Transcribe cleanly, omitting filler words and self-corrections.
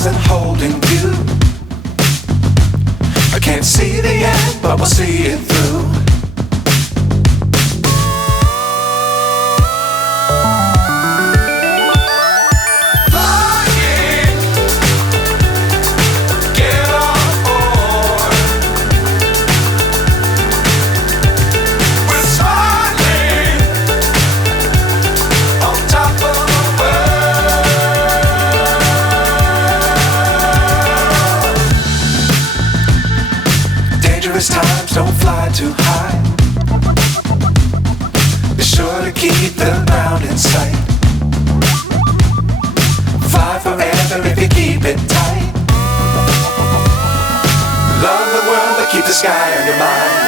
stars and holding you. I can't see the end, but we'll see it through. Times don't fly too high. Be sure to keep the ground in sight. Fly forever if you keep it tight. Love the world but keep the sky on your mind.